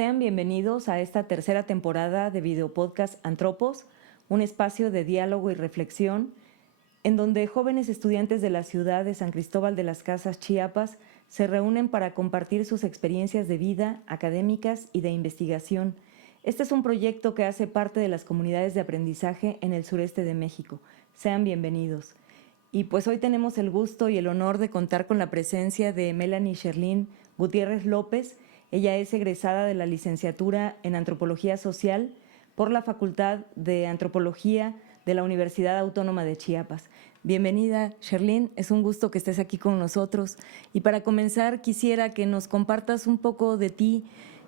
Sean bienvenidos a esta tercera temporada de videopodcast Antropos, un espacio de diálogo y reflexión en donde jóvenes estudiantes de la ciudad de San Cristóbal de las Casas, Chiapas, se reúnen para compartir sus experiencias de vida, académicas y de investigación. Este es un proyecto que hace parte de las comunidades de aprendizaje en el sureste de México. Sean bienvenidos. Y pues hoy tenemos el gusto y el honor de contar con la presencia de Melanie Sherlyn Gutiérrez López. Ella es egresada de la licenciatura en Antropología Social por la Facultad de Antropología de la Universidad Autónoma de Chiapas. Bienvenida, Sherlyn, es un gusto que estés aquí con nosotros. Y para comenzar, quisiera que nos compartas un poco de ti,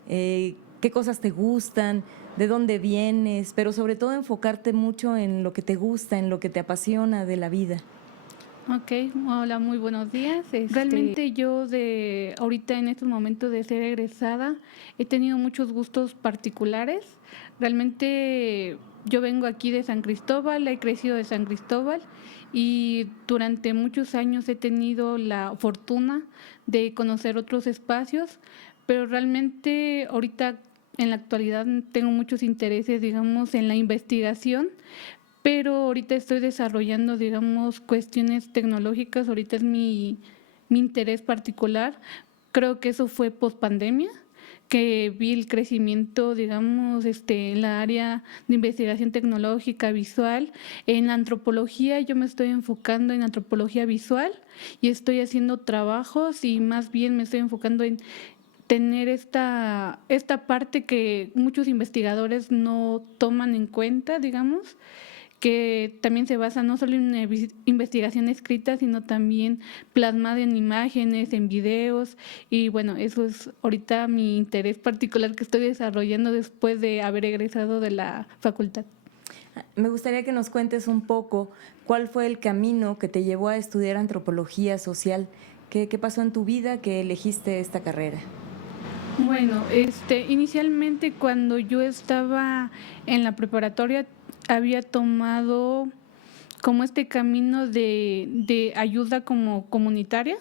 qué cosas te gustan, de dónde vienes, pero sobre todo enfocarte mucho en lo que te gusta, en lo que te apasiona de la vida. Ok, hola, muy buenos días. Realmente yo ahorita en estos momentos de ser egresada he tenido muchos gustos particulares. Realmente yo vengo aquí de San Cristóbal, he crecido de San Cristóbal y durante muchos años he tenido la fortuna de conocer otros espacios, pero realmente ahorita en la actualidad tengo muchos intereses, digamos, en la investigación. Pero ahorita estoy desarrollando, digamos, cuestiones tecnológicas, ahorita es mi interés particular. Creo que eso fue post-pandemia, que vi el crecimiento, digamos, en la área de investigación tecnológica visual. En la antropología yo me estoy enfocando en antropología visual y estoy haciendo trabajos y más bien me estoy enfocando en tener esta parte que muchos investigadores no toman en cuenta, digamos, que también se basa no solo en una investigación escrita, sino también plasmada en imágenes, en videos, y bueno, eso es ahorita mi interés particular que estoy desarrollando después de haber egresado de la facultad. Me gustaría que nos cuentes un poco cuál fue el camino que te llevó a estudiar antropología social. ¿Qué pasó en tu vida que elegiste esta carrera? Bueno, inicialmente cuando yo estaba en la preparatoria había tomado como este camino de ayuda como comunitaria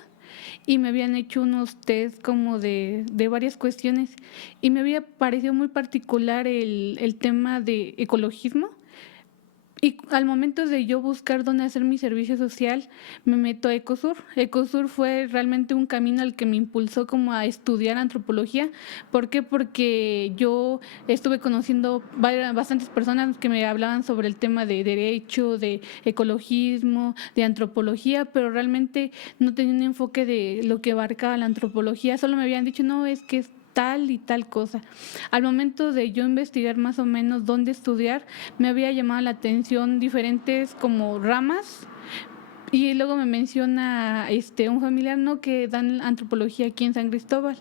y me habían hecho unos test como de varias cuestiones y me había parecido muy particular el tema de ecologismo. Y al momento de yo buscar dónde hacer mi servicio social, me meto a Ecosur. Ecosur fue realmente un camino al que me impulsó como a estudiar antropología. ¿Por qué? Porque yo estuve conociendo bastantes personas que me hablaban sobre el tema de derecho, de ecologismo, de antropología, pero realmente no tenía un enfoque de lo que abarcaba la antropología. Solo me habían dicho, no, es que es tal y tal cosa. Al momento de yo investigar más o menos dónde estudiar, me había llamado la atención diferentes como ramas. Y luego me menciona un familiar no que dan antropología aquí en San Cristóbal.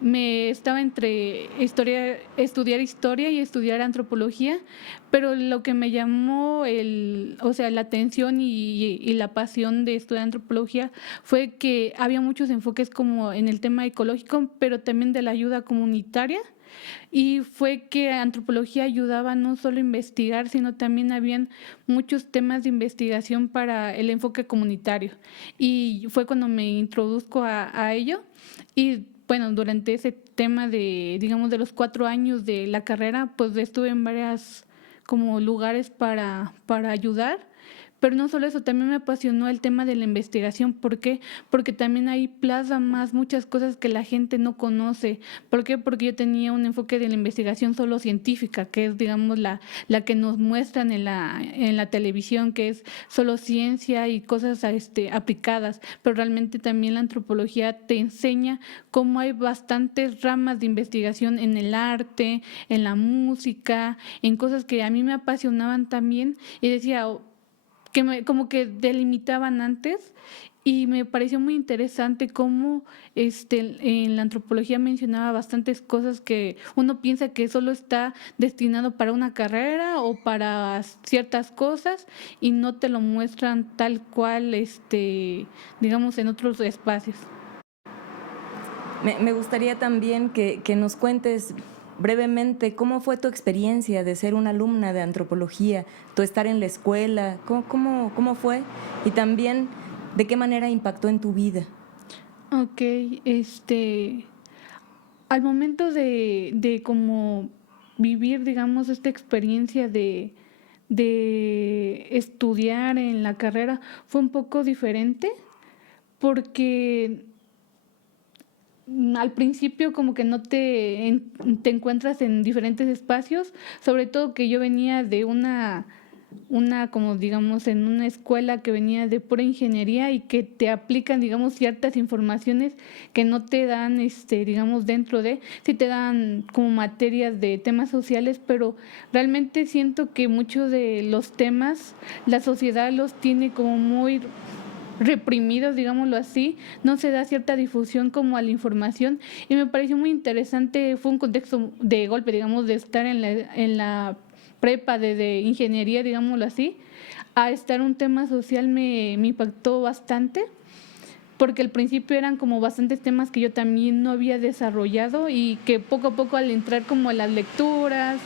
Me estaba entre estudiar historia y estudiar antropología, pero lo que me llamó la atención y la pasión de estudiar antropología fue que había muchos enfoques como en el tema ecológico, pero también de la ayuda comunitaria. Y fue que antropología ayudaba no solo a investigar, sino también habían muchos temas de investigación para el enfoque comunitario. Y fue cuando me introduzco a ello. Y bueno, durante ese tema digamos, de los 4 años de la carrera, pues estuve en varias como lugares para ayudar. Pero no solo eso, también me apasionó el tema de la investigación. ¿Por qué? Porque también ahí plasma más muchas cosas que la gente no conoce. ¿Por qué? Porque yo tenía un enfoque de la investigación solo científica, que es, digamos, la que nos muestran en la televisión, que es solo ciencia y cosas aplicadas. Pero realmente también la antropología te enseña cómo hay bastantes ramas de investigación en el arte, en la música, en cosas que a mí me apasionaban también. Y decía, como que delimitaban antes y me pareció muy interesante cómo en la antropología mencionaba bastantes cosas que uno piensa que solo está destinado para una carrera o para ciertas cosas y no te lo muestran tal cual digamos en otros espacios. Me gustaría también que nos cuentes brevemente cómo fue tu experiencia de ser una alumna de antropología, tu estar en la escuela, cómo fue y también de qué manera impactó en tu vida. Ok, al momento de como vivir, digamos, esta experiencia de estudiar en la carrera fue un poco diferente porque al principio como que no te encuentras en diferentes espacios, sobre todo que yo venía de una como digamos en una escuela que venía de pura ingeniería y que te aplican digamos ciertas informaciones que no te dan digamos dentro de, sí te dan como materias de temas sociales, pero realmente siento que muchos de los temas la sociedad los tiene como muy reprimidos, digámoslo así, no se da cierta difusión como a la información y me pareció muy interesante, fue un contexto de golpe, digamos, de estar en la prepa de ingeniería, digámoslo así, a estar un tema social me impactó bastante porque al principio eran como bastantes temas que yo también no había desarrollado y que poco a poco al entrar como en las lecturas,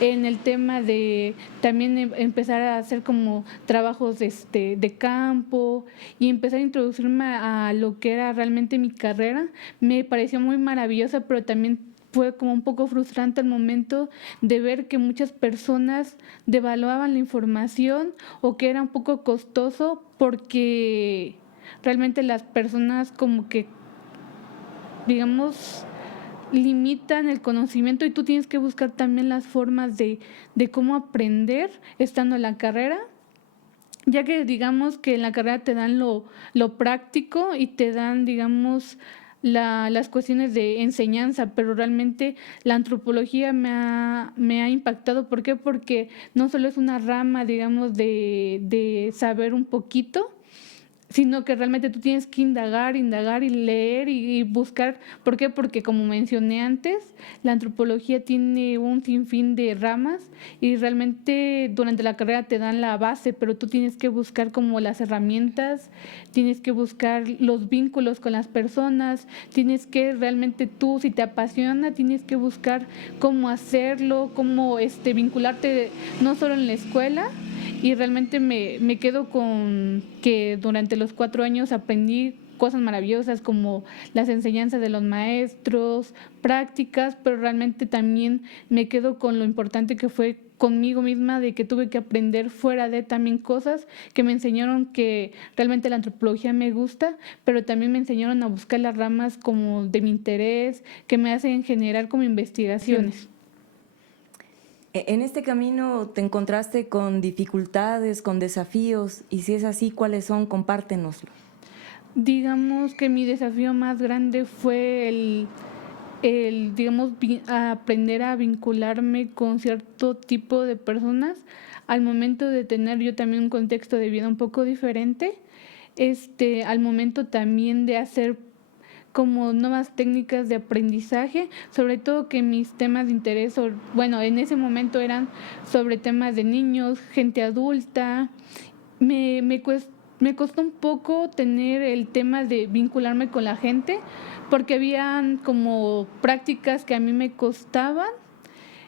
en el tema de también empezar a hacer como trabajos de campo y empezar a introducirme a lo que era realmente mi carrera, me pareció muy maravillosa, pero también fue como un poco frustrante el momento de ver que muchas personas devaluaban la información o que era un poco costoso porque realmente las personas como que, digamos, limitan el conocimiento y tú tienes que buscar también las formas de cómo aprender estando en la carrera, ya que digamos que en la carrera te dan lo práctico y te dan, digamos, las cuestiones de enseñanza, pero realmente la antropología me ha impactado. ¿Por qué? Porque no solo es una rama, digamos, de saber un poquito, sino que realmente tú tienes que indagar y leer y buscar. ¿Por qué? Porque como mencioné antes, la antropología tiene un sinfín de ramas y realmente durante la carrera te dan la base, pero tú tienes que buscar como las herramientas, tienes que buscar los vínculos con las personas, tienes que realmente tú, si te apasiona, tienes que buscar cómo hacerlo, cómo vincularte no solo en la escuela. Y realmente me quedo con que durante los 4 años aprendí cosas maravillosas como las enseñanzas de los maestros, prácticas, pero realmente también me quedo con lo importante que fue conmigo misma, de que tuve que aprender fuera de también cosas que me enseñaron que realmente la antropología me gusta, pero también me enseñaron a buscar las ramas como de mi interés, que me hacen generar como investigaciones. En este camino te encontraste con dificultades, con desafíos, y si es así, ¿cuáles son? Compártenoslo. Digamos que mi desafío más grande fue digamos, aprender a vincularme con cierto tipo de personas al momento de tener yo también un contexto de vida un poco diferente, al momento también de hacer como nuevas técnicas de aprendizaje, sobre todo que mis temas de interés, bueno, en ese momento eran sobre temas de niños, gente adulta. Me costó un poco tener el tema de vincularme con la gente, porque habían como prácticas que a mí me costaban.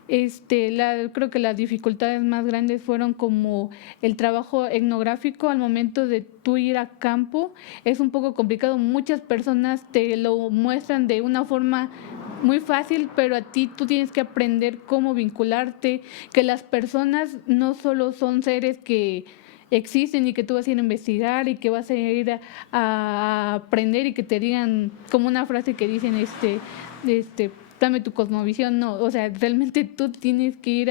Creo que las dificultades más grandes fueron como el trabajo etnográfico al momento de tú ir a campo. Es un poco complicado, muchas personas te lo muestran de una forma muy fácil, pero a ti tú tienes que aprender cómo vincularte, que las personas no solo son seres que existen y que tú vas a ir a investigar y que vas a ir a aprender y que te digan como una frase que dicen dame tu cosmovisión. No, o sea, realmente tú tienes que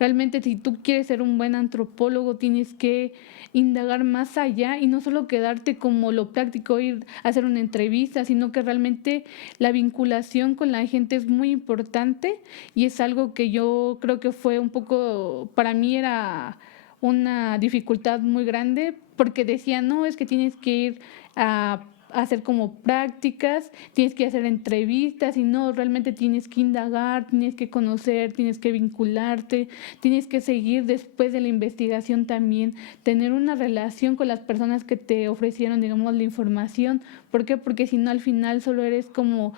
realmente si tú quieres ser un buen antropólogo, tienes que indagar más allá y no solo quedarte como lo práctico, ir a hacer una entrevista, sino que realmente la vinculación con la gente es muy importante y es algo que yo creo que fue un poco, para mí era una dificultad muy grande porque decía, no, es que tienes que ir a hacer como prácticas, tienes que hacer entrevistas y no, realmente tienes que indagar, tienes que conocer, tienes que vincularte, tienes que seguir después de la investigación también, tener una relación con las personas que te ofrecieron, digamos, la información. ¿Por qué? Porque si no, al final solo eres como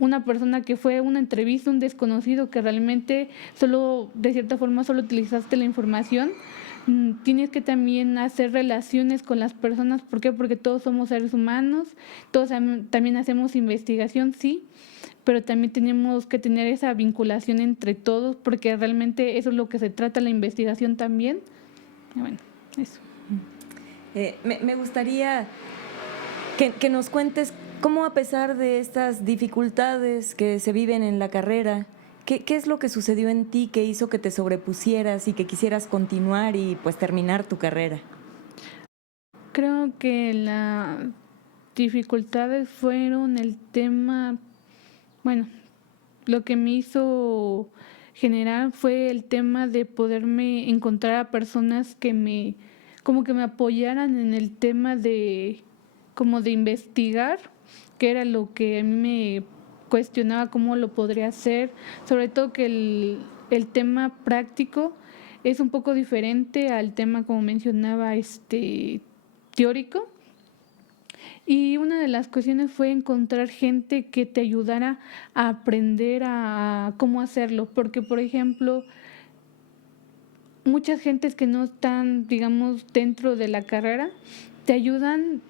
una persona que fue una entrevista, un desconocido que realmente solo, de cierta forma, solo utilizaste la información. Tienes que también hacer relaciones con las personas. ¿Por qué? Porque todos somos seres humanos, todos también hacemos investigación, sí, pero también tenemos que tener esa vinculación entre todos, porque realmente eso es lo que se trata la investigación también. Y bueno, eso. Me gustaría que nos cuentes cómo, a pesar de estas dificultades que se viven en la carrera, ¿qué es lo que sucedió en ti que hizo que te sobrepusieras y que quisieras continuar y pues terminar tu carrera? Creo que las dificultades fueron el tema, bueno, lo que me hizo generar fue el tema de poderme encontrar a personas como que me apoyaran en el tema de, como de investigar, que era lo que a mí me cuestionaba cómo lo podría hacer, sobre todo que el tema práctico es un poco diferente al tema, como mencionaba, teórico. Y una de las cuestiones fue encontrar gente que te ayudara a aprender a cómo hacerlo, porque por ejemplo, muchas gentes que no están, digamos, dentro de la carrera, te ayudan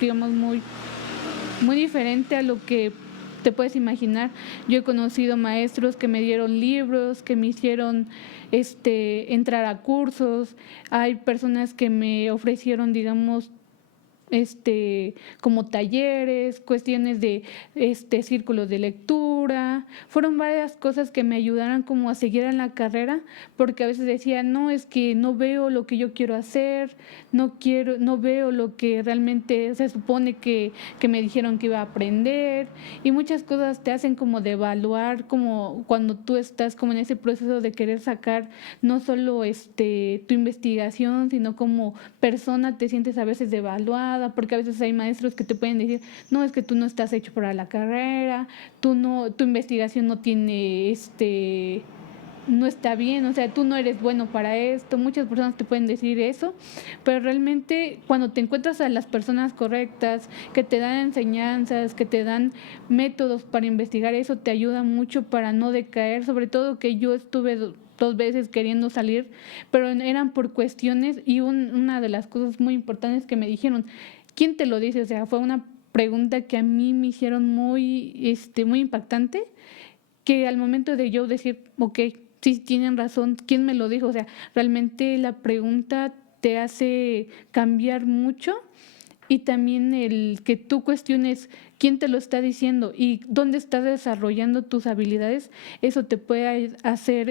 digamos, muy diferente a lo que te puedes imaginar. Yo he conocido maestros que me dieron libros, que me hicieron entrar a cursos. Hay personas que me ofrecieron, digamos, como talleres, cuestiones de círculos de lectura. Fueron varias cosas que me ayudaran como a seguir en la carrera, porque a veces decía, no, es que no veo lo que yo quiero hacer, no veo lo que realmente se supone que me dijeron que iba a aprender, y muchas cosas te hacen como de evaluar, como cuando tú estás como en ese proceso de querer sacar no solo tu investigación, sino como persona te sientes a veces devaluada, porque a veces hay maestros que te pueden decir, no, es que tú no estás hecho para la carrera, tu investigación no tiene no está bien, o sea, tú no eres bueno para esto. Muchas personas te pueden decir eso, pero realmente cuando te encuentras a las personas correctas, que te dan enseñanzas, que te dan métodos para investigar, eso te ayuda mucho para no decaer. Sobre todo que yo estuve dos veces queriendo salir, pero eran por cuestiones, y una de las cosas muy importantes que me dijeron, ¿quién te lo dice? O sea, fue una pregunta que a mí me hicieron muy impactante, que al momento de yo decir, ok, sí tienen razón, ¿quién me lo dijo? O sea, realmente la pregunta te hace cambiar mucho, y también el que tú cuestiones quién te lo está diciendo y dónde estás desarrollando tus habilidades, eso te puede hacer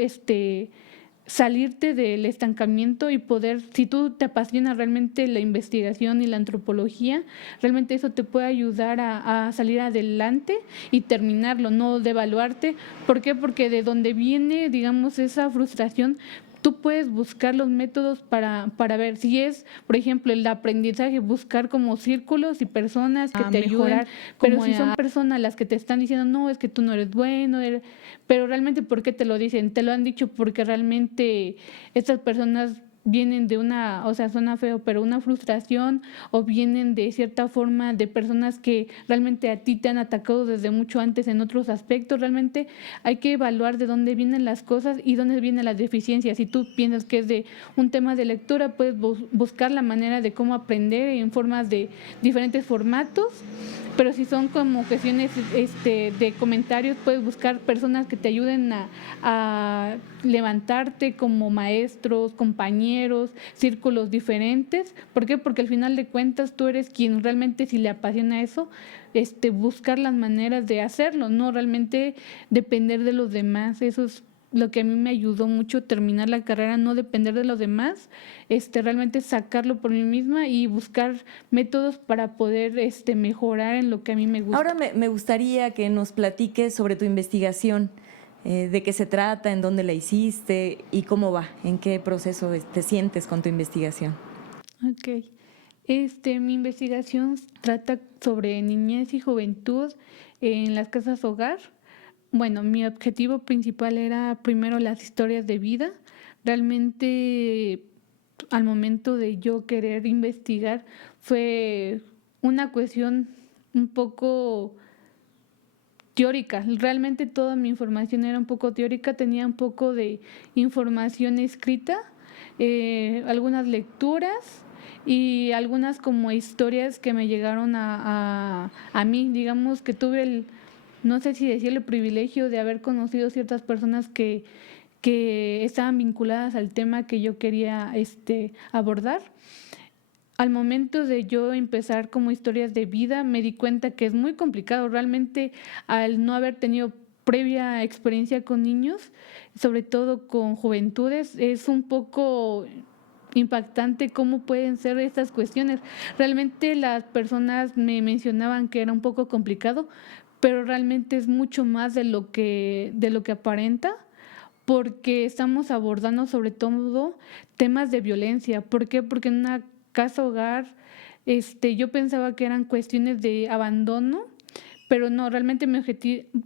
salirte del estancamiento y poder, si tú te apasiona realmente la investigación y la antropología, realmente eso te puede ayudar a salir adelante y terminarlo, no devaluarte. ¿Por qué? Porque de donde viene, digamos, esa frustración, tú puedes buscar los métodos para ver si es, por ejemplo, el aprendizaje, buscar como círculos y personas que te ayuden, pero si son personas las que te están diciendo, no, es que tú no eres bueno, pero realmente, ¿por qué te lo dicen? Te lo han dicho porque realmente estas personas vienen de una, o sea, suena feo, pero una frustración, o vienen de cierta forma de personas que realmente a ti te han atacado desde mucho antes en otros aspectos. Realmente hay que evaluar de dónde vienen las cosas y dónde vienen las deficiencias. Si tú piensas que es de un tema de lectura, puedes buscar la manera de cómo aprender en formas de diferentes formatos. Pero si son como cuestiones de comentarios, puedes buscar personas que te ayuden a levantarte, como maestros, compañeros, círculos diferentes. ¿Por qué? Porque al final de cuentas tú eres quien realmente, si le apasiona eso, buscar las maneras de hacerlo, no realmente depender de los demás. Eso es lo que a mí me ayudó mucho terminar la carrera, no depender de los demás, realmente sacarlo por mí misma y buscar métodos para poder mejorar en lo que a mí me gusta. Ahora me gustaría que nos platiques sobre tu investigación, de qué se trata, en dónde la hiciste y cómo va, en qué proceso te sientes con tu investigación. Ok. Mi investigación trata sobre niñez y juventud en las casas hogar. Bueno, mi objetivo principal era primero las historias de vida. Realmente, al momento de yo querer investigar, fue una cuestión un poco teórica. Realmente toda mi información era un poco teórica, tenía un poco de información escrita, algunas lecturas y algunas como historias que me llegaron a mí. Digamos que tuve no sé si decir el privilegio de haber conocido ciertas personas que estaban vinculadas al tema que yo quería abordar. Al momento de yo empezar como historias de vida, me di cuenta que es muy complicado. Realmente, al no haber tenido previa experiencia con niños, sobre todo con juventudes, es un poco impactante cómo pueden ser estas cuestiones. Realmente las personas me mencionaban que era un poco complicado, pero realmente es mucho más de lo que aparenta, porque estamos abordando sobre todo temas de violencia. ¿Por qué? Porque en una casa hogar, yo pensaba que eran cuestiones de abandono, pero no, realmente mi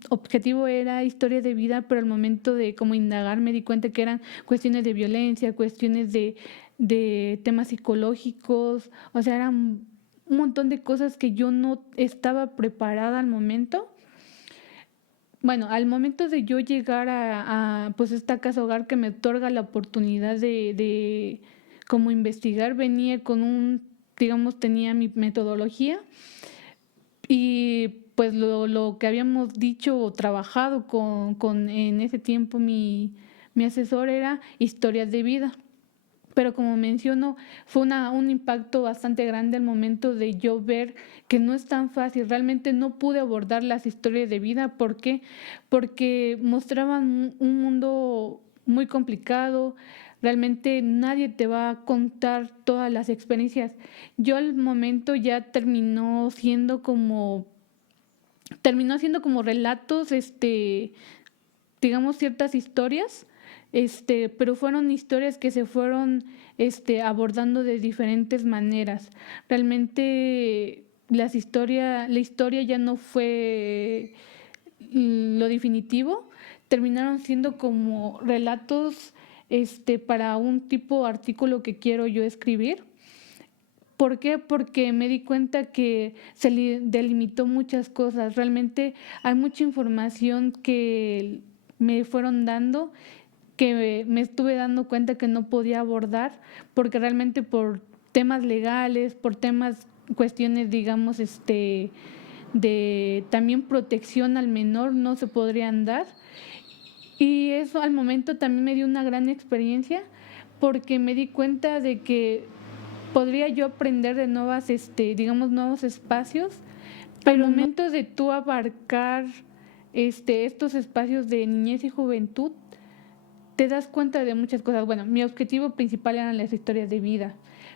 objetivo era historia de vida, pero al momento de como indagar me di cuenta que eran cuestiones de violencia, cuestiones de temas psicológicos, o sea, eran un montón de cosas que yo no estaba preparada al momento. Bueno, al momento de yo llegar pues esta casa hogar que me otorga la oportunidad de como investigar, venía con digamos, tenía mi metodología y pues lo que habíamos dicho o trabajado con en ese tiempo mi asesor era historias de vida. Pero como menciono, fue un impacto bastante grande al momento de yo ver que no es tan fácil. Realmente no pude abordar las historias de vida. ¿Por qué? Porque mostraban un mundo muy complicado. Realmente nadie te va a contar todas las experiencias. Yo al momento ya terminó siendo como relatos, digamos, ciertas historias, pero fueron historias que se fueron abordando de diferentes maneras. Realmente la historia ya no fue lo definitivo, terminaron siendo como relatos para un tipo de artículo que quiero yo escribir. ¿Por qué? Porque me di cuenta que se delimitó muchas cosas. Realmente hay mucha información que me fueron dando, que me estuve dando cuenta que no podía abordar, porque realmente por temas legales, por temas, cuestiones, digamos, de también protección al menor, no se podrían dar. Y eso al momento también me dio una gran experiencia, porque me di cuenta de que podría yo aprender de digamos, nuevos espacios, pero al momento de tú abarcar estos espacios de niñez y juventud, te das cuenta de muchas cosas. Bueno, mi objetivo principal eran las historias de vida,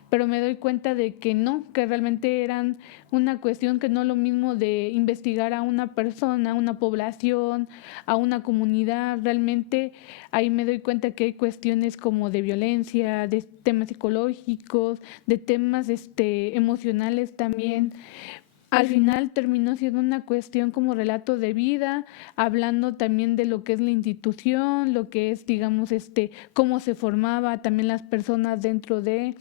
pero me doy cuenta de que no, que realmente eran una cuestión que no es lo mismo de investigar a una persona, a una población, a una comunidad. Realmente ahí me doy cuenta que hay cuestiones como de violencia, de temas psicológicos, de temas emocionales también. Al final terminó siendo una cuestión como relato de vida, hablando también de lo que es la institución, lo que es, digamos, cómo se formaba también las personas dentro de.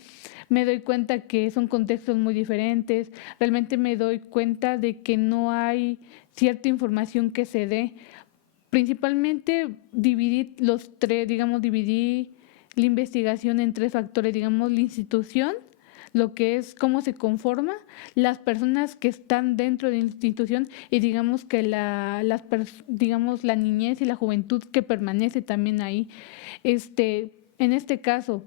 Me doy cuenta que son contextos muy diferentes. Realmente me doy cuenta de que no hay cierta información que se dé. Principalmente dividí la investigación en tres factores, digamos, la institución, lo que es cómo se conforma, las personas que están dentro de la institución y digamos que digamos la niñez y la juventud que permanece también ahí. En este caso,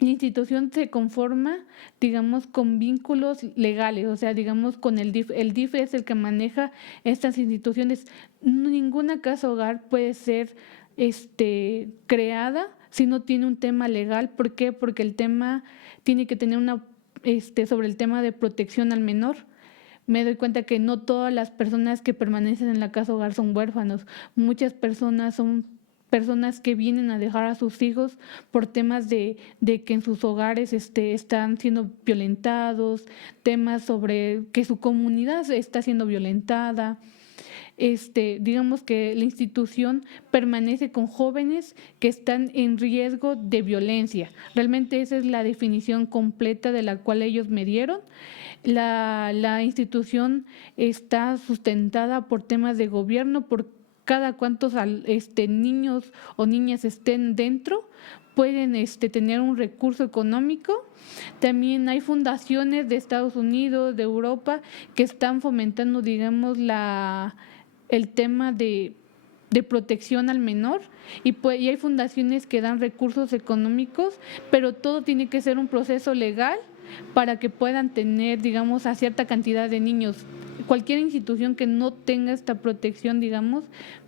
la institución se conforma, digamos, con vínculos legales, o sea, digamos, con el DIF. El DIF es el que maneja estas instituciones. Ninguna casa hogar puede ser creada si no tiene un tema legal. ¿Por qué? Porque el tema tiene que tener sobre el tema de protección al menor. Me doy cuenta que no todas las personas que permanecen en la casa hogar son huérfanos. Muchas personas son personas que vienen a dejar a sus hijos por temas de que en sus hogares están siendo violentados, temas sobre que su comunidad está siendo violentada. digamos que la institución permanece con jóvenes que están en riesgo de violencia. Realmente esa es la definición completa de la cual ellos me dieron. La institución está sustentada por temas de gobierno, por cada cuantos niños o niñas estén dentro, pueden tener un recurso económico. También hay fundaciones de Estados Unidos, de Europa, que están fomentando, digamos, el tema de protección al menor, y hay fundaciones que dan recursos económicos, pero todo tiene que ser un proceso legal para que puedan tener, digamos, a cierta cantidad de niños. Cualquier institución que no tenga esta protección, digamos,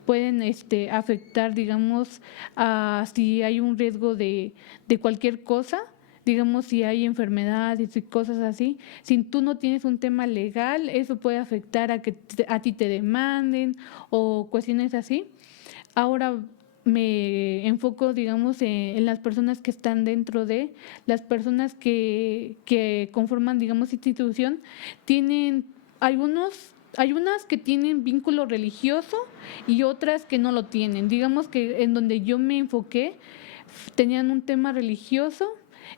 pueden afectar, digamos, a si hay un riesgo de cualquier cosa, digamos, si hay enfermedades y cosas así. Si tú no tienes un tema legal, eso puede afectar a que a ti te demanden o cuestiones así. Ahora me enfoco, digamos, en las personas que están dentro de, las personas que conforman, digamos, institución, tienen hay unas que tienen vínculo religioso y otras que no lo tienen. Digamos que en donde yo me enfoqué, tenían un tema religioso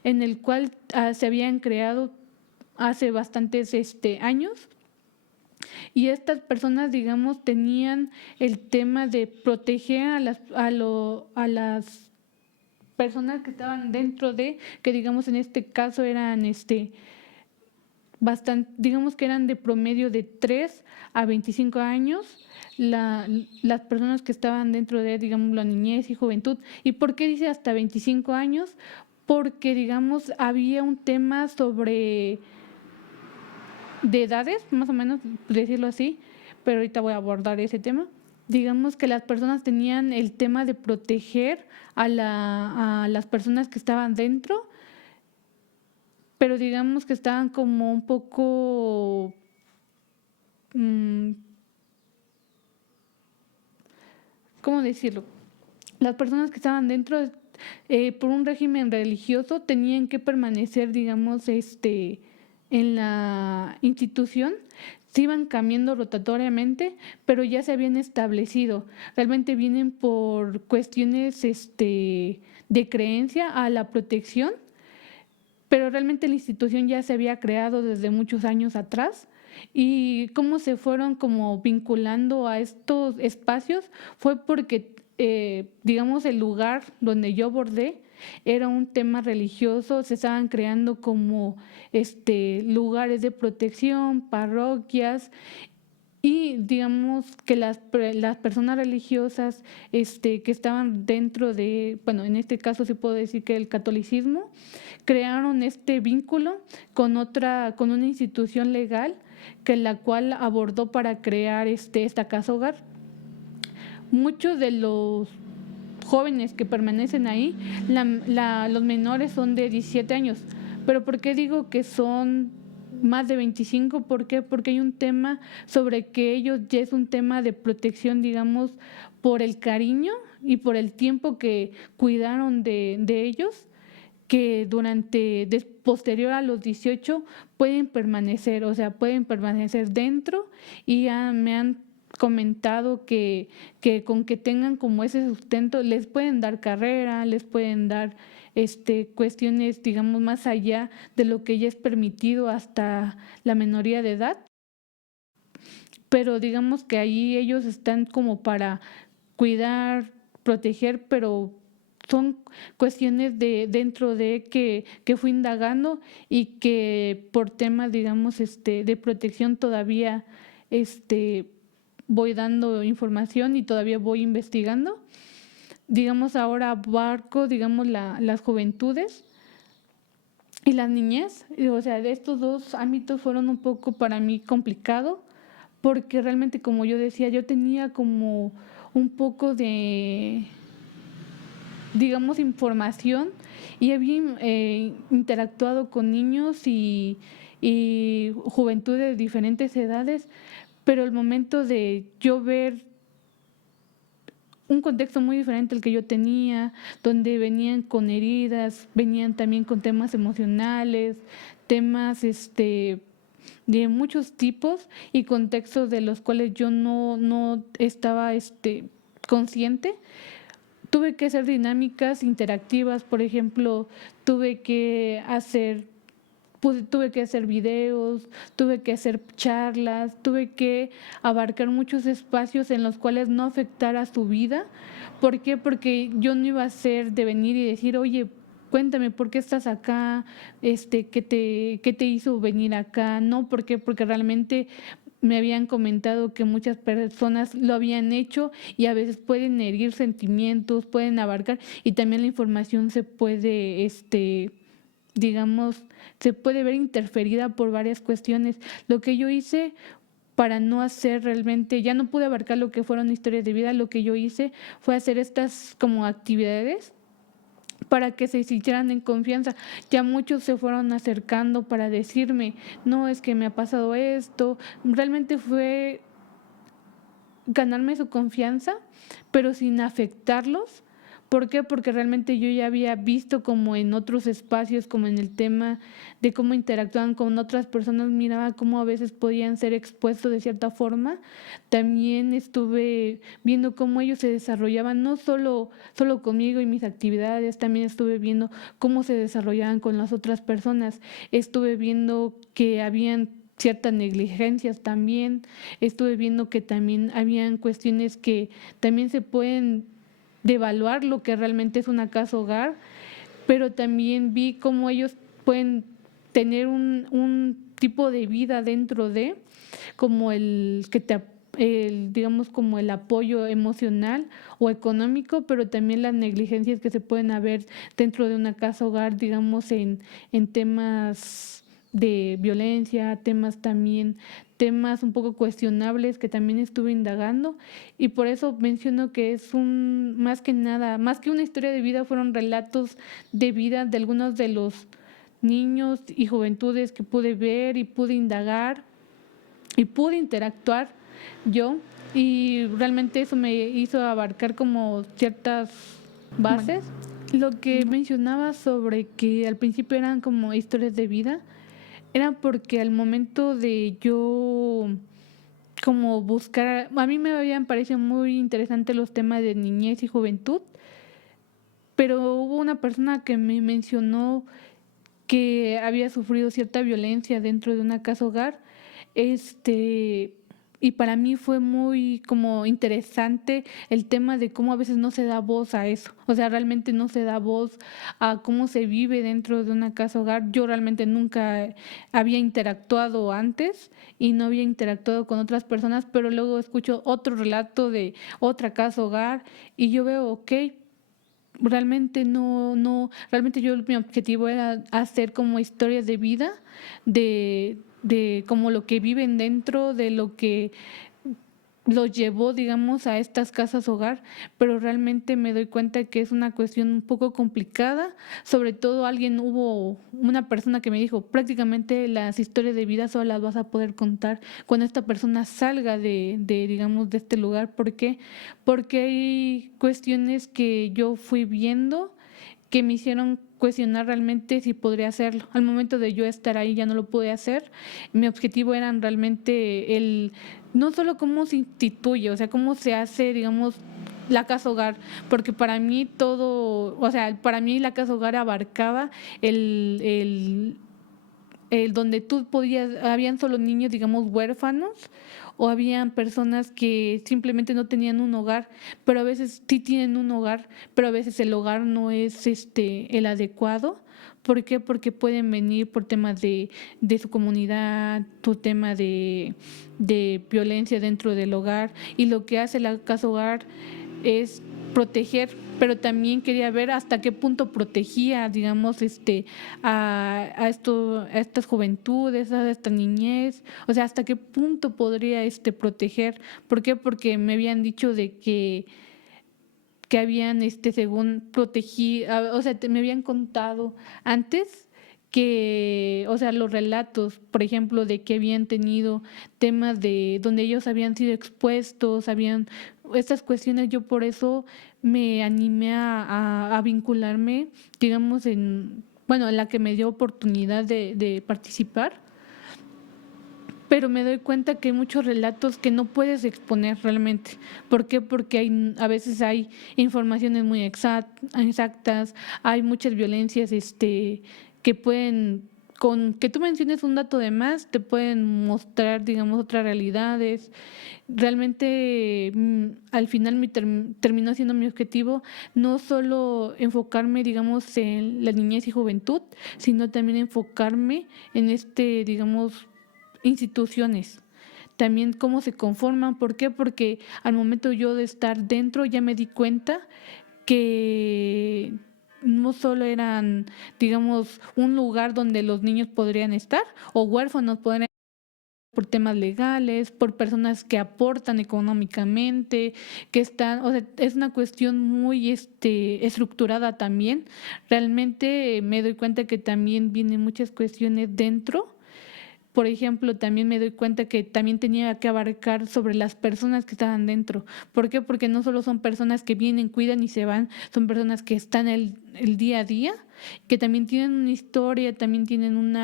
en el cual se habían creado hace bastantes años. Y estas personas, digamos, tenían el tema de proteger a las personas que estaban dentro de, que digamos en este caso eran bastante, digamos que eran de promedio de 3 a 25 años, las personas que estaban dentro de, digamos, la niñez y juventud. ¿Y por qué dice hasta 25 años? Porque, digamos, había un tema sobre de edades, más o menos, decirlo así, pero ahorita voy a abordar ese tema. Digamos que las personas tenían el tema de proteger a las personas que estaban dentro, pero digamos que estaban como un poco ¿cómo decirlo? Las personas que estaban dentro por un régimen religioso tenían que permanecer, digamos, en la institución. Se iban cambiando rotatoriamente, pero ya se habían establecido. Realmente vienen por cuestiones de creencia a la protección, pero realmente la institución ya se había creado desde muchos años atrás. Y cómo se fueron como vinculando a estos espacios fue porque, digamos, el lugar donde yo abordé era un tema religioso, se estaban creando como lugares de protección, parroquias, y digamos que las personas religiosas que estaban dentro de, bueno, en este caso sí puedo decir que el catolicismo, crearon este vínculo con una institución legal que la cual abordó para crear esta casa hogar. Muchos de los jóvenes que permanecen ahí, los menores son de 17 años. Pero ¿por qué digo que son más de 25? ¿Por qué? Porque hay un tema sobre que ellos ya es un tema de protección, digamos, por el cariño y por el tiempo que cuidaron de ellos, que posterior a los 18 pueden permanecer, o sea, pueden permanecer dentro, y ya me han comentado que con que tengan como ese sustento les pueden dar carrera, les pueden dar cuestiones, digamos, más allá de lo que ya es permitido hasta la menoría de edad. Pero digamos que ahí ellos están como para cuidar, proteger, pero son cuestiones de dentro de que fui indagando y que por temas, digamos, de protección todavía voy dando información y todavía voy investigando. Digamos, ahora abarco, digamos, las juventudes y las niñez. O sea, de estos dos ámbitos fueron un poco para mí complicado, porque realmente, como yo decía, yo tenía como un poco de, digamos, información, y había interactuado con niños y juventud de diferentes edades, pero el momento de yo ver un contexto muy diferente al que yo tenía, donde venían con heridas, venían también con temas emocionales, temas de muchos tipos y contextos de los cuales yo no estaba consciente. Tuve que hacer dinámicas interactivas, por ejemplo, tuve que hacer tuve que hacer videos, tuve que hacer charlas, tuve que abarcar muchos espacios en los cuales no afectara su vida. ¿Por qué? Porque yo no iba a ser de venir y decir, oye, cuéntame, ¿por qué estás acá? ¿Qué te hizo venir acá? No, ¿por qué? Porque realmente me habían comentado que muchas personas lo habían hecho y a veces pueden herir sentimientos, pueden abarcar y también la información se puede, digamos, se puede ver interferida por varias cuestiones. Lo que yo hice para no hacer realmente, ya no pude abarcar lo que fueron historias de vida, lo que yo hice fue hacer estas como actividades para que se sintieran en confianza. Ya muchos se fueron acercando para decirme, no, es que me ha pasado esto. Realmente fue ganarme su confianza, pero sin afectarlos. ¿Por qué? Porque realmente yo ya había visto como en otros espacios, como en el tema de cómo interactuaban con otras personas, miraba cómo a veces podían ser expuestos de cierta forma. También estuve viendo cómo ellos se desarrollaban, no solo conmigo y mis actividades, también estuve viendo cómo se desarrollaban con las otras personas. Estuve viendo que habían ciertas negligencias también, estuve viendo que también habían cuestiones que también se pueden devaluar lo que realmente es una casa hogar, pero también vi cómo ellos pueden tener un tipo de vida dentro de, como digamos como el apoyo emocional o económico, pero también las negligencias que se pueden haber dentro de una casa hogar, digamos en temas de violencia, temas un poco cuestionables que también estuve indagando y por eso menciono que es más que nada, más que una historia de vida, fueron relatos de vida de algunos de los niños y juventudes que pude ver y pude indagar y pude interactuar yo y realmente eso me hizo abarcar como ciertas bases. Lo que mencionaba sobre que al principio eran como historias de vida, era porque al momento de yo como buscar, a mí me habían parecido muy interesantes los temas de niñez y juventud, pero hubo una persona que me mencionó que había sufrido cierta violencia dentro de una casa hogar, y para mí fue muy como interesante el tema de cómo a veces no se da voz a eso, o sea, realmente no se da voz a cómo se vive dentro de una casa hogar. Yo realmente nunca había interactuado antes y no había interactuado con otras personas, pero luego escucho otro relato de otra casa hogar y yo veo, ok, realmente realmente mi objetivo era hacer como historias de vida, de como lo que viven dentro, de lo que los llevó, digamos, a estas casas hogar, pero realmente me doy cuenta que es una cuestión un poco complicada. Sobre todo hubo una persona que me dijo, prácticamente las historias de vida solo las vas a poder contar cuando esta persona salga digamos, de este lugar. ¿Por qué? Porque hay cuestiones que yo fui viendo que me hicieron cuestionar realmente si podría hacerlo. Al momento de yo estar ahí ya no lo pude hacer. Mi objetivo era realmente no solo cómo se instituye, o sea, cómo se hace, digamos, la casa hogar, porque para mí o sea, para mí la casa hogar abarcaba el donde habían solo niños, digamos, huérfanos, o habían personas que simplemente no tenían un hogar, pero a veces sí tienen un hogar, pero a veces el hogar no es el adecuado. ¿Por qué? Porque pueden venir por temas de su comunidad, tu tema de violencia dentro del hogar, y lo que hace la casa hogar es proteger, pero también quería ver hasta qué punto protegía, digamos, a estas juventudes, a esta niñez, o sea, hasta qué punto podría proteger. ¿Por qué? Porque me habían dicho de que habían según protegido, o sea, me habían contado antes que, o sea, los relatos, por ejemplo, de que habían tenido temas de donde ellos habían sido expuestos, habían estas cuestiones. Yo por eso me animé a vincularme, digamos, en la que me dio oportunidad de participar, pero me doy cuenta que hay muchos relatos que no puedes exponer realmente. ¿Por qué? Porque a veces hay informaciones muy exactas, hay muchas violencias que pueden, con que tú menciones un dato de más, te pueden mostrar, digamos, otras realidades. Realmente, al final terminó siendo mi objetivo no solo enfocarme, digamos, en la niñez y juventud, sino también enfocarme en digamos, instituciones. También cómo se conforman. ¿Por qué? Porque al momento yo de estar dentro ya me di cuenta que no solo eran, digamos, un lugar donde los niños podrían estar o huérfanos podrían por temas legales, por personas que aportan económicamente, que están, o sea, es una cuestión muy estructurada también. Realmente me doy cuenta que también vienen muchas cuestiones dentro. Por ejemplo, también me doy cuenta que también tenía que abarcar sobre las personas que estaban dentro. ¿Por qué? Porque no solo son personas que vienen, cuidan y se van, son personas que están el día a día, que también tienen una historia, también tienen un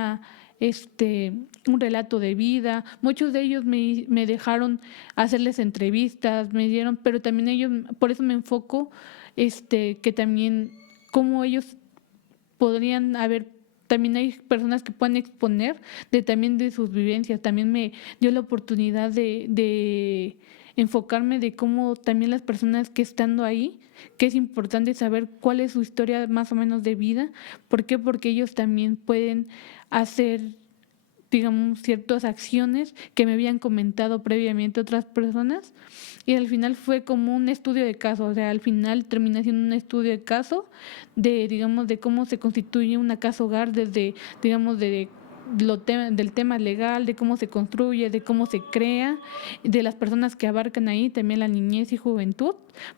relato de vida. Muchos de ellos me dejaron hacerles entrevistas, me dieron, pero también ellos, por eso me enfoco, que también cómo ellos podrían haber, también hay personas que pueden exponer también de sus vivencias. También me dio la oportunidad de enfocarme de cómo también las personas que estando ahí, que es importante saber cuál es su historia más o menos de vida. ¿Por qué? Porque ellos también pueden hacer, digamos, ciertas acciones que me habían comentado previamente otras personas, y al final fue como un estudio de caso. O sea, al final terminé siendo un estudio de caso digamos, de cómo se constituye una casa hogar desde, digamos, del tema legal, de cómo se construye, de cómo se crea, de las personas que abarcan ahí, también la niñez y juventud,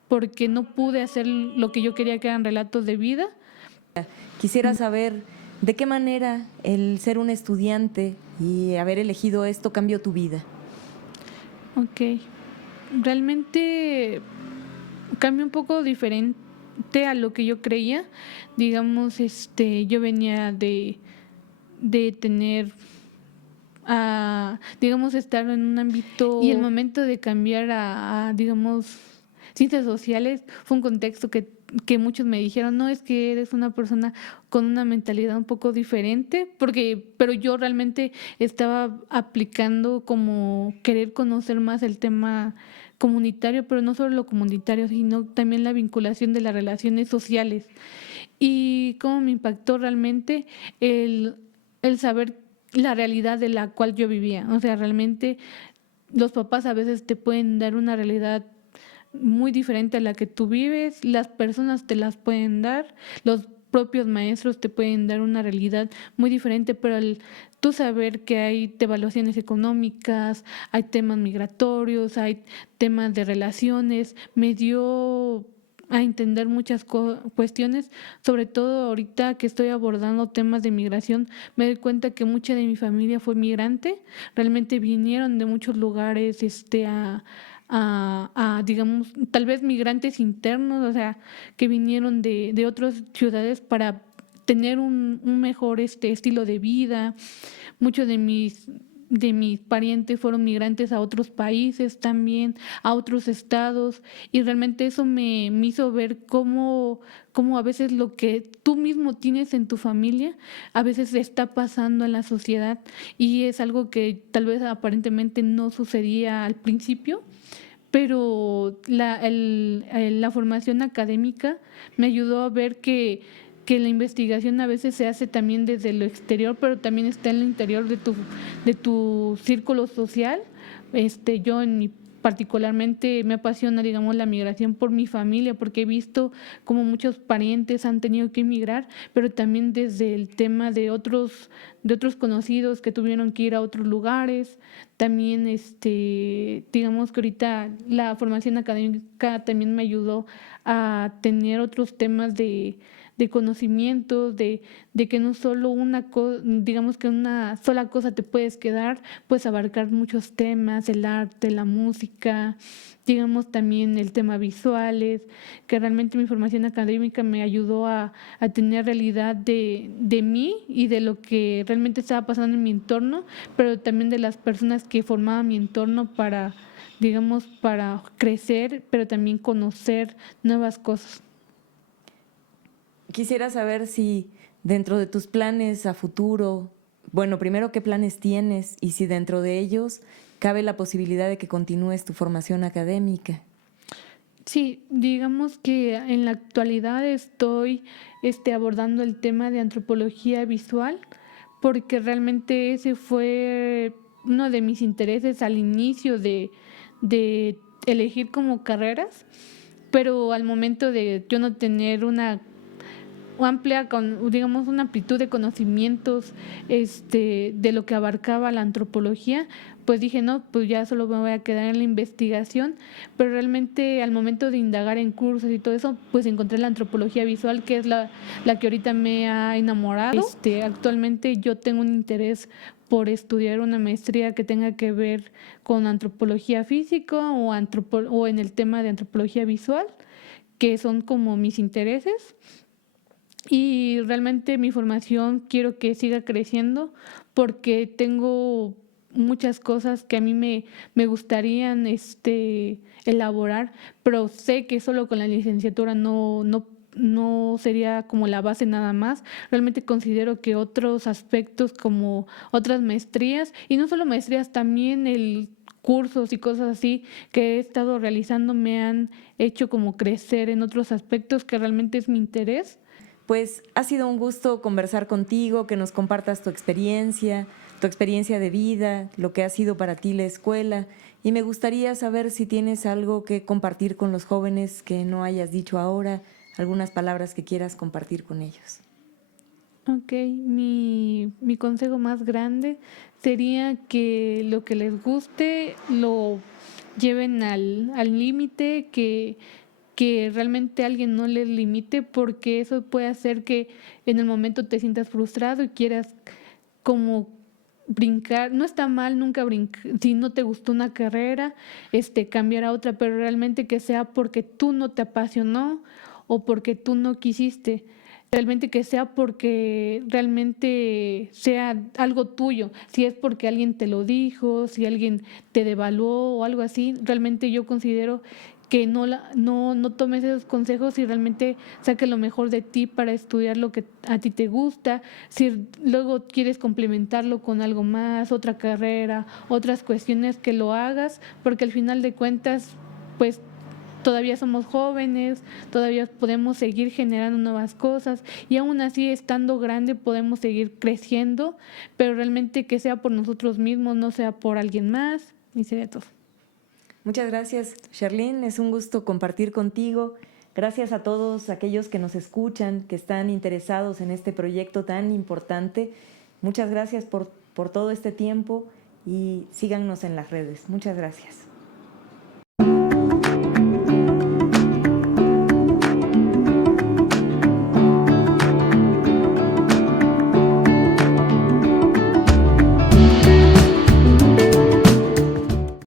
porque no pude hacer lo que yo quería, que eran relatos de vida. Quisiera saber de qué manera el ser un estudiante y haber elegido esto cambió tu vida. Ok, realmente cambió un poco diferente a lo que yo creía. Digamos, yo venía de tener, digamos, estar en un ámbito, y el momento de cambiar digamos, ciencias sociales fue un contexto que muchos me dijeron, no, es que eres una persona con una mentalidad un poco diferente, pero yo realmente estaba aplicando como querer conocer más el tema comunitario, pero no solo lo comunitario, sino también la vinculación de las relaciones sociales. Y cómo me impactó realmente el saber la realidad de la cual yo vivía. O sea, realmente los papás a veces te pueden dar una realidad muy diferente a la que tú vives, las personas te las pueden dar, los propios maestros te pueden dar una realidad muy diferente, pero tú saber que hay devaluaciones económicas, hay temas migratorios, hay temas de relaciones, me dio a entender muchas cuestiones. Sobre todo ahorita que estoy abordando temas de migración, me doy cuenta que mucha de mi familia fue migrante, realmente vinieron de muchos lugares digamos, tal vez migrantes internos, o sea, que vinieron de otras ciudades para tener un mejor estilo de vida. Muchos de mis parientes fueron migrantes a otros países también, a otros estados, y realmente eso me hizo ver cómo a veces lo que tú mismo tienes en tu familia, a veces está pasando en la sociedad, y es algo que tal vez aparentemente no sucedía al principio, pero la formación académica me ayudó a ver que la investigación a veces se hace también desde lo exterior, pero también está en el interior de tu círculo social. Yo particularmente me apasiona, digamos, la migración por mi familia, porque he visto cómo muchos parientes han tenido que emigrar, pero también desde el tema de otros conocidos que tuvieron que ir a otros lugares. También, digamos que ahorita la formación académica también me ayudó a tener otros temas de conocimientos, de que no solo digamos que una sola cosa te puedes quedar, puedes abarcar muchos temas, el arte, la música, digamos también el tema visuales, que realmente mi formación académica me ayudó a tener realidad de mí y de lo que realmente estaba pasando en mi entorno, pero también de las personas que formaban mi entorno para, digamos, para crecer, pero también conocer nuevas cosas. Quisiera saber si dentro de tus planes a futuro, bueno, primero qué planes tienes y si dentro de ellos cabe la posibilidad de que continúes tu formación académica. Sí, digamos que en la actualidad estoy abordando el tema de antropología visual, porque realmente ese fue uno de mis intereses al inicio de elegir como carreras, pero al momento de yo no tener una amplia, digamos, una amplitud de conocimientos de lo que abarcaba la antropología, pues dije, no, pues ya solo me voy a quedar en la investigación, pero realmente al momento de indagar en cursos y todo eso, pues encontré la antropología visual, que es la que ahorita me ha enamorado. Actualmente yo tengo un interés por estudiar una maestría que tenga que ver con antropología física o en el tema de antropología visual, que son como mis intereses. Y realmente mi formación quiero que siga creciendo porque tengo muchas cosas que a mí me gustarían elaborar, pero sé que solo con la licenciatura no sería como la base nada más. Realmente considero que otros aspectos como otras maestrías, y no solo maestrías, también el cursos y cosas así que he estado realizando me han hecho como crecer en otros aspectos que realmente es mi interés. Pues ha sido un gusto conversar contigo, que nos compartas tu experiencia de vida, lo que ha sido para ti la escuela, y me gustaría saber si tienes algo que compartir con los jóvenes que no hayas dicho ahora, algunas palabras que quieras compartir con ellos. Ok, mi consejo más grande sería que lo que les guste lo lleven al límite, que realmente alguien no les limite, porque eso puede hacer que en el momento te sientas frustrado y quieras como brincar. No está mal nunca brincar, si no te gustó una carrera, cambiar a otra, pero realmente que sea porque tú no te apasionó o porque tú no quisiste. Realmente que sea porque realmente sea algo tuyo, si es porque alguien te lo dijo, si alguien te devaluó o algo así, realmente yo considero que no tomes esos consejos y realmente saque lo mejor de ti para estudiar lo que a ti te gusta. Si luego quieres complementarlo con algo más, otra carrera, otras cuestiones, que lo hagas, porque al final de cuentas, pues todavía somos jóvenes, todavía podemos seguir generando nuevas cosas y aún así estando grande podemos seguir creciendo, pero realmente que sea por nosotros mismos, no sea por alguien más, y sería todo. Muchas gracias, Sherlyn. Es un gusto compartir contigo. Gracias a todos aquellos que nos escuchan, que están interesados en este proyecto tan importante. Muchas gracias por todo este tiempo y síganos en las redes. Muchas gracias.